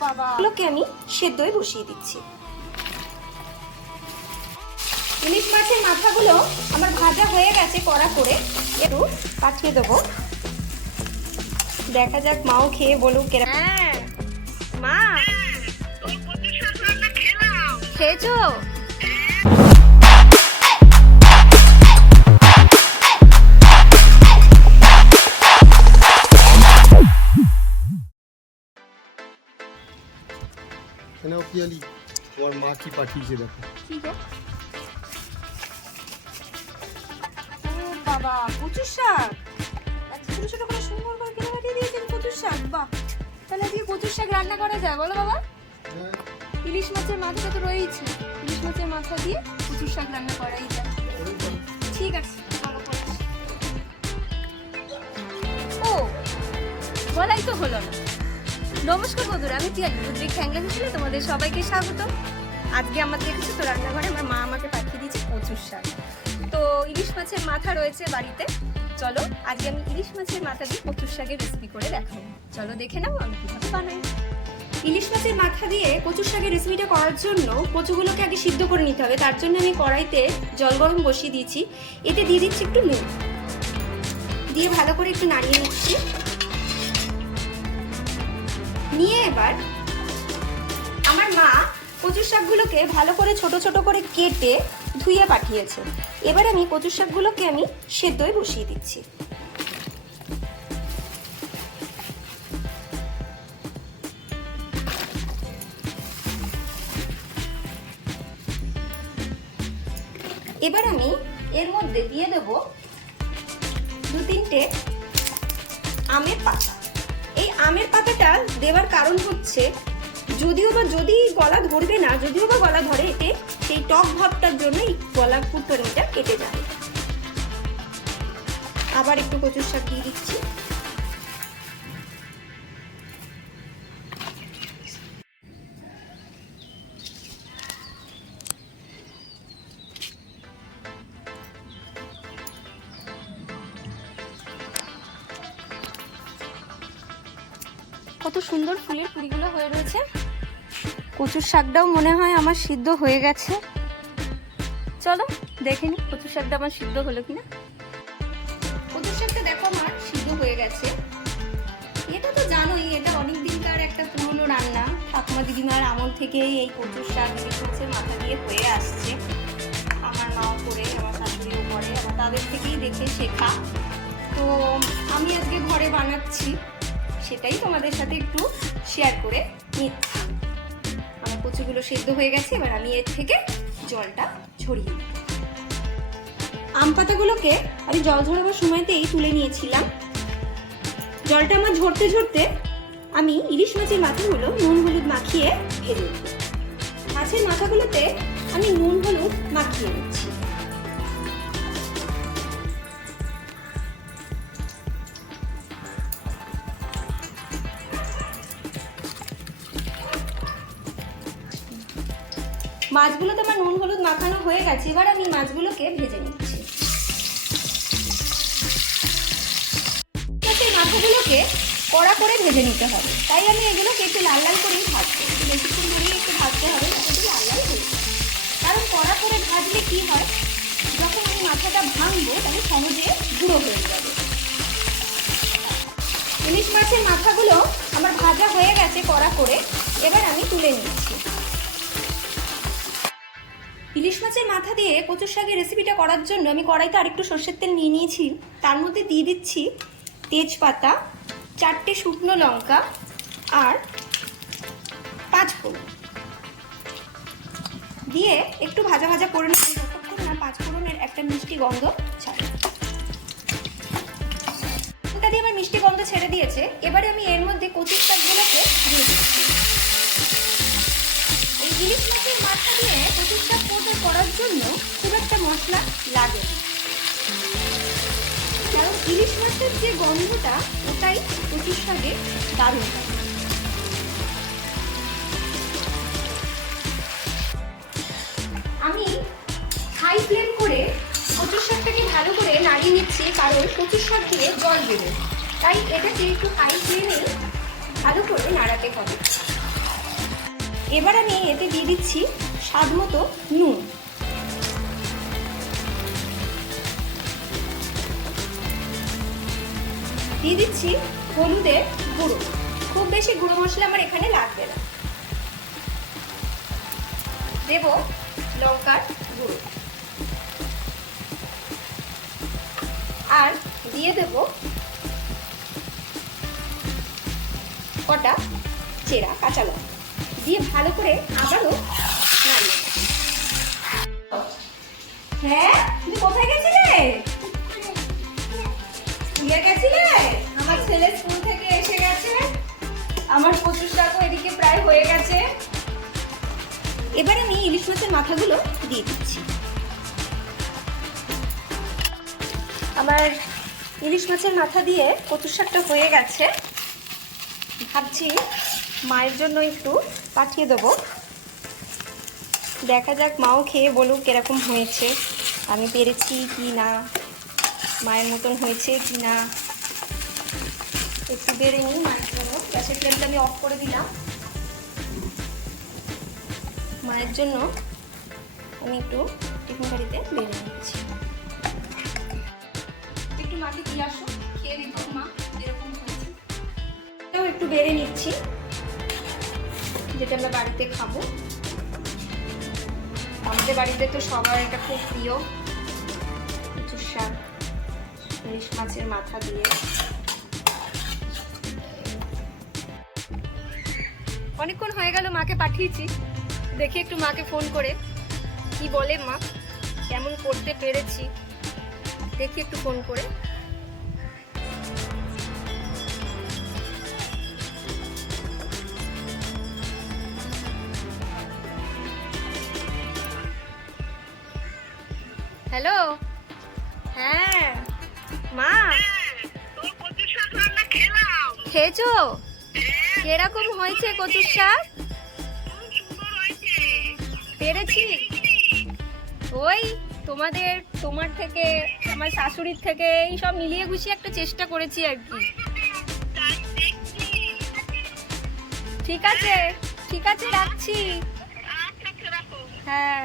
বাবা। এগুলোকে আমি সেদ্ধই বসিয়ে দিচ্ছি। ইলিশ মাছের মাথাগুলো আমার ভাজা হয়ে গেছে কড়া করে। একটু পাঠিয়ে দেবো। দেখা যাক মাও খেয়ে বলুক কেরম হ্যাঁ। মা! খেয়েছো? কেন পিয়ালি তোমার মা কি পাঠিয়েছে দেখো। ঠিক আছে ও বাবা কচুর শাক। ছোট ছোট করে সুন্দর করে কেটে কাটিয়ে দিয়েছেন কচুর শাক বাহ। তাহলে আজকে কচুর শাক রান্না করা যায় বলো বাবা। ইলিশ মাছের মাথাটা তো রয়েছে ইলিশ মাছের মাথা দিয়ে কচুর শাক রান্না করাই যায়। ঠিক আছে। ও বলাই তো হলো না। নমস্কার বন্ধুরা, আমি টিয়া রুদ্রিক খ্যাংলা হিসেবে তোমাদের সবাইকে স্বাগত। আজকে আমার দেখেছ তো রান্নাঘরে আমার মা আমাকে পাঠিয়ে দিয়েছে কচুর শাক। তো ইলিশ মাছের মাথা রয়েছে বাড়িতে। চলো, আজকে আমি ইলিশ মাছের মাথা দিয়ে কচুর শাকের রেসিপি করে দেখাবো। চলো দেখে নাও আমি কীভাবে বানাই। ইলিশ মাছের মাথা দিয়ে কচুর শাকের রেসিপিটা করার জন্য কচুগুলোকে আগে সিদ্ধ করে নিতে হবে। তার জন্য আমি কড়াইতে জল গরম বসিয়ে দিয়েছি। এতে দিয়ে দিচ্ছি একটু নুন। দিয়ে ভালো করে একটু নাড়িয়ে নিচ্ছি। নিয়ে এবার আমার মা কচুর শাকগুলোকে ভালো করে ছোট ছোট করে কেটে ধুয়ে পাঠিয়েছে। এবার আমি কচুর শাকগুলোকে আমি সেদ্ধই বসিয়ে দিচ্ছি। এবার আমি এর মধ্যে দিয়ে দেব দু তিনটে আমের পাতা। এই আমের পাতাটা দেওয়ার কারণ হচ্ছে, যদিও বা যদি গলা ধরবে না, যদিও বা গলা ধরে এতে, সেই টক ভাবটার জন্য এই গলা ফুটনিটা কেটে যাবে আবার একটু কচুর শাক দিয়ে দিচ্ছি। কত সুন্দর ফুলের কুড়িগুলো হয়ে রয়েছে। কচুর শাকটাও মনে হয় আমার সিদ্ধ হয়ে গেছে। চলো, দেখে নি কচুর শাকটা আমার সিদ্ধ হলো কিনা। কচুর শাকটা দেখো আমার সিদ্ধ হয়ে গেছে। এটা তো জানোই, এটা অনেক দিনকার একটা পুরনো রান্না। ঠাকুমা দিদিমার আমল থেকেই এই কচুর শাক মাছের মাথা দিয়ে হয়ে আসছে। আমার মাও করে, আমার শাশুড়িও করে আমার তাদের থেকেই দেখে শেখা। তো আমি আজকে ঘরে বানাচ্ছি। সেটাই তোমাদের সাথে একটু শেয়ার করে নিচ্ছি আমার কচুগুলো সেদ্ধ হয়ে গেছে, এবার আমি এর থেকে জলটা ছড়িয়ে আম পাতাগুলোকে আমি জল ঝরাবার সময়তেই তুলে নিয়েছিলাম। জলটা আমার ঝরতে ঝরতে আমি ইলিশ মাছের মাথাগুলো নুন হলুদ মাখিয়ে নেব মাছের মাথাগুলোতে আমি নুন হলুদ মাখিয়ে নিচ্ছি। মাছগুলো তো আমার নুন হলুদ মাখানো হয়ে গেছে, এবার আমি মাছগুলোকে ভেজে নিচ্ছি। মাছের মাথাগুলোকে কড়া করে ভেজে নিতে হবে। তাই আমি এগুলোকে একটু লাল লাল করেই ভাজবো বেশিক্ষণ ধরেই একটু ভাজতে হবে একটু লাল লাল হয়ে। কারণ কড়া করে ভাজলে কি হয়, যখন আমি মাথাটা ভাঙবো, তাহলে সহজে গুঁড়ো হয়ে যাবে। ইলিশ মাছের মাথাগুলো আমার ভাজা হয়ে গেছে কড়া করে, এবার আমি তুলে নিচ্ছি। ইলিশ মাছের মাথা দিয়ে কচুর শাকের রেসিপিটা করার জন্য আমি কড়াইতে আরেকটু সর্ষের তেল নিয়ে নিয়েছি। তার মধ্যে দিয়ে দিচ্ছি তেজপাতা, চারটে শুকনো লঙ্কা আর পাঁচ ফোড়ন। দিয়ে একটু ভাজা ভাজা করে নেব। যতক্ষণ না পাঁচ ফোড়নের একটা মিষ্টি গন্ধ ছাড়ে। ওটা দিয়ে আমার মিষ্টি গন্ধ ছেড়ে দিয়েছে। এবারে আমি এর মধ্যে কচুর শাকগুলোকে দিয়ে দিচ্ছি। এই ইলিশ মাছের মাথা দিয়ে কচুর শাক মশলা লাগে। কারণ ইলিশ মাছের যে গন্ধটা, ওটাই কচুর শাকে দারুণ। আমি হাই ফ্লেম করে কচুর শাকটাকে ভালো করে নাড়িয়ে নিচ্ছি, কারণ কচুর শাক দিয়ে জল দেবে তাই এটাকে একটু হাই ফ্লেমে ভালো করে নাড়াতে হবে। এবার আমি এতে দিয়ে দিচ্ছি স্বাদ মতো নুন। দিয়ে দিচ্ছি হলুদের গুঁড়ো। খুব বেশি গুঁড়ো মশলা আমার এখানে লাগবে না। দেব লঙ্কার গুঁড়ো। আর দিয়ে দেব কটা চেরা কাঁচা লঙ্কা। দিয়ে ভালো করে আবারও নাড়িয়ে। হ্যাঁ তুমি কোথায় গেছিলে? স্কুলে গেছিলে? আমার ছেলে স্কুল থেকে এসে গেছে। আমার কচুর শাকও এদিকে প্রায় হয়ে গেছে। এবার আমি ইলিশ মাছের মাথাগুলো দিয়ে দিচ্ছি। আমার ইলিশ মাছের মাথা দিয়ে কচুর শাকটা হয়ে গেছে। ভাবছি মায়ের জন্য একটু পাঠিয়ে দেবো। দেখা যাক মাও খেয়ে বলুক কীরকম হয়েছে। আমি পেরেছি কি না। মায়ের মতন হয়েছে কি না? একটু বেড়ে নিই মায়ের জন্য। গ্যাসের ফ্লেমটা আমি অফ করে দিলাম। মায়ের জন্য আমি একটু টিফিন বাড়িতে বেড়ে নিচ্ছি। একটু মাকে দিয়ে আসো, খেয়ে দেখো মা এরকম হয়েছে। এটাও একটু বেড়ে নিচ্ছি, যেটা আমরা বাড়িতে খাব। আমাদের বাড়িতে তো সবার এটা খুব প্রিয়। ইলিশ মাছের মাথা দিয়ে। অনেকক্ষণ হয়ে গেল মাকে পাঠিয়েছি। দেখি একটু মাকে ফোন করে। কি বলে মা? কেমন করতে পেরেছি? দেখি একটু ফোন করে। হ্যালো? হ্যাঁ। মা। খেয়েছো? কীরকম হয়েছে কচুর শাক? পেরেছি। ওই তোমাদের তোমার থেকে আমার শাশুড়ির থেকে এই সব মিলিয়ে গুছিয়ে একটা চেষ্টা করেছি আর কি। ঠিক আছে ঠিক আছে রাখছি। আচ্ছা আচ্ছা হ্যাঁ।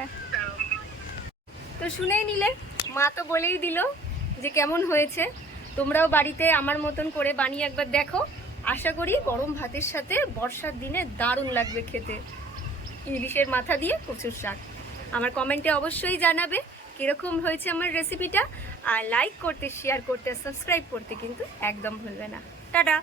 তো শুনেই নিলে মা তো বলেই দিল। যে কেমন হয়েছে, তোমরাও বাড়িতে আমার মতন করে বানিয়ে একবার দেখো। আশা করি গরম ভাতের সাথে বর্ষার দিনে দারুণ লাগবে খেতে। ইলিশের মাথা দিয়ে প্রচুর শাক। আমার কমেন্টে অবশ্যই জানাবে কীরকম হয়েছে আমার রেসিপিটা আর লাইক করতে শেয়ার করতে সাবস্ক্রাইব করতে কিন্তু একদম ভুলবে না। টাটা!